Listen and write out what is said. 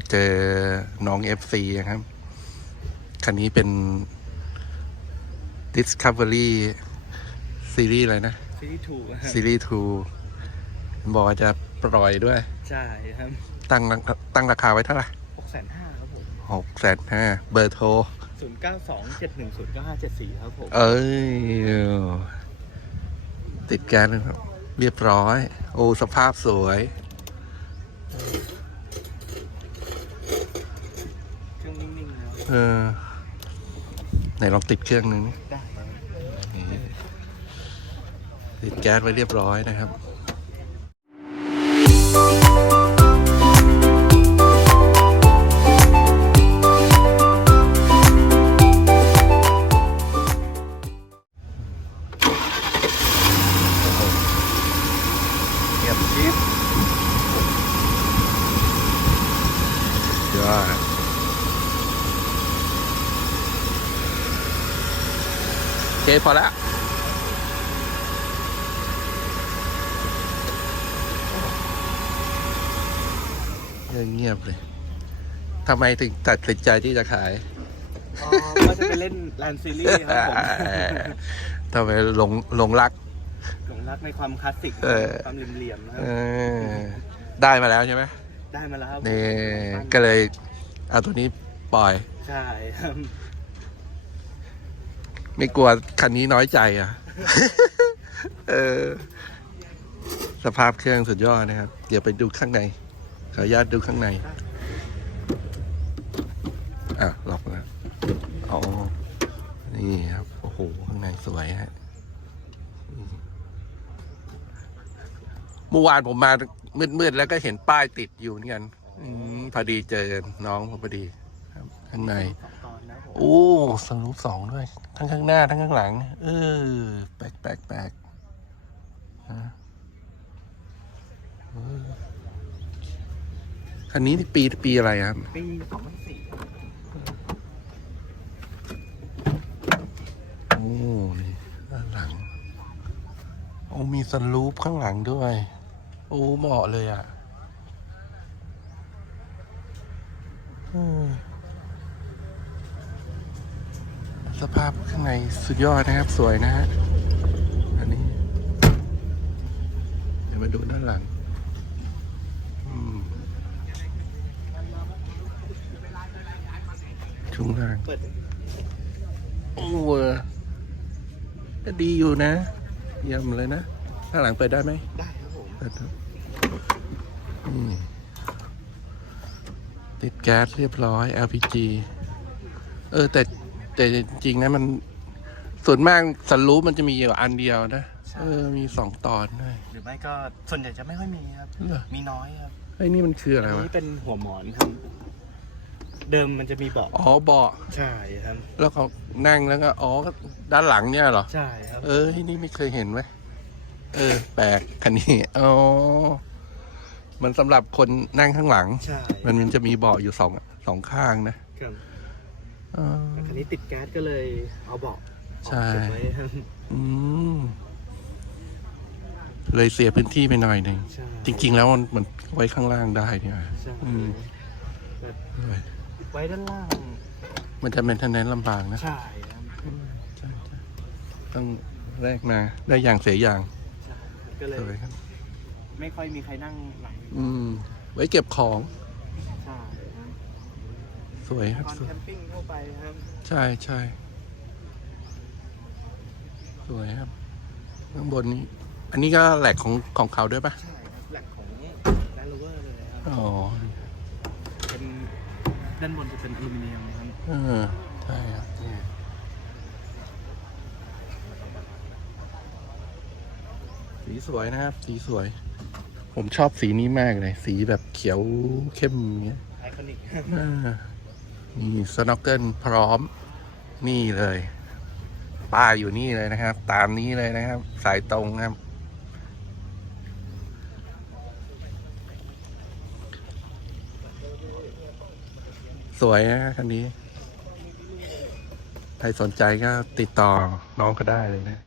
มาเจอน้อง FC นะครับ คันนี้เป็น Discovery ซีรีส์อะไรนะ ซีรีส์ถูกครับซีรีส์2บอกว่าจะปล่อยด้วย ใช่ครับตั้งราตั้งราคาไว้เท่าไหร่หกแสนห้าครับผมหกแสนห้าเบอร์โทรศูนย์เก้าสองเจ็ดหนึ่งศูนย์เก้าห้าเจ็ดสี่ครับผม เอ้ย ติดแก๊สนะครับ เรียบร้อย โอ้ สภาพสวย เครื่องนิ่งๆนะ เออ ไหนลองติดเครื่องหนึงนี่ติดแก๊สไว้เรียบร้อยนะครับเงียบชิบยอดโอ เคพอแล้วเงียบๆเลยทำไมถึงตัดสินใจที่จะขาย อ๋อก็จะไปเล่นแลนด์ซีรีส์ครับผมทำไมหลงหลงรัก หลงรักในความคลาสสิกเออความเหลี่ยมๆนะคเอรับอได้มาแล้วใช่ไหม ได้มาแล้วครับนี่ก็เลยเอาตัวนี้ปล่อย ใช่ครับ ไม่กลัวคันนี้น้อยใจอะ เออ สภาพเครื่องสุดยอดนะครับ เดี๋ยวไปดูข้างใน ขออนุญาตดูข้างใน อะล็อกแล้วอ๋อ นี่ครับ โอ้โห ข้างในสวยฮะเมื่อวานผมมามืดๆแล้วก็เห็นป้ายติดอยู่เหมือนกัน อืมพอดีเจอน้องผมพอดี ครับ ข้างใน โอ้สรุปสองด้วย ทั้งข้างหน้าทั้งข้างหลัง เออ แปลกแปลกแปลกฮะเออคันนี้นี่ปีปีอะไรครับ ปีสองพันสี่โอ้นี่ด้านหลัง โอ้มีสลูปข้างหลังด้วย โอ้เหมาะเลยอะเออ สภาพข้างในสุดยอดนะครับ สวยนะฮะ อันนี้ เดี๋ยวมาดูด้านหลังอืมช่วงล่างเปิดโอ้เวอร์ก็ดีอยู่นะ เยี่ยมเลยนะข้างหลังเปิดได้ไหม ได้ครับผมเปิดครับนี่ติดแก๊สเรียบร้อย LPG เออแต่ แต่จริงๆนะมันส่วนมากสันรูปมันจะมีอยู่อันเดียวนะเออมีสองตอนด้วย หรือไม่ก็ส่วนใหญ่จะไม่ค่อยมีครับ เหรอ มีน้อยครับไอ้ยนี่มันคืออะไรอันวะนี้เป็นหัวหมอนครับ เดิมมันจะมีเบาะอ๋อเบาะใช่ครับ แล้วเขานั่งแล้วก็อ๋อก็ด้านหลังเนี่ยเหรอ ใช่ครับ เออที่นี่ไม่เคยเห็นไหมเออ แปลกคันนี้อ๋อมันสำหรับคนนั่งข้างหลัง ใช่มันมันจะมีเบาะอยู่สองสองข้างนะ ครับ เออคันนี้ติดแก๊สก็เลยเอาเบาะใช่เก็บไว้ครับอืมเลยเสียพื้นที่ไปหน่อยหนึ่ง ใช่จริง ๆ แล้วมันมันไว้ข้างล่างได้เนี่ย ใช่อืมแบบเลยไว้ด้านล่างมันจะเป็นทันแนนลำบากนะใช่ครับใช่ใช่ต้องแรกมาได้อย่างเสียอย่างใช่ก็เลยสวยครับ ไม่ค่อยมีใครนั่งหลัง อืม ไว้เก็บของใช่ครับ สวยครับตอนสวยแคมปิ้งเข้าไปครับ ใช่ใช่สวยครับ ข้างบนนี้ อันนี้ก็แหลกของของเขาด้วยปะใช่ครับแหลกของแลนด์โรเวอร์เลยครับอ๋อเป็นด้านบนจะเป็นอลูมิเนียมครับเออใช่ครับเนี่ยสีสวยนะครับ สีสวย ผมชอบสีนี้มากเลย สีแบบเขียวเข้มอย่างเงี้ยไอคอนิกอ่า นี่สโนว์เกิลพร้อมนี่เลยป้าอยู่นี่เลยนะครับ ตามนี้เลยนะครับ สายตรงครับ สวยนะคันนี้ ใครสนใจก็ติดต่อน้องก็ได้เลยนะ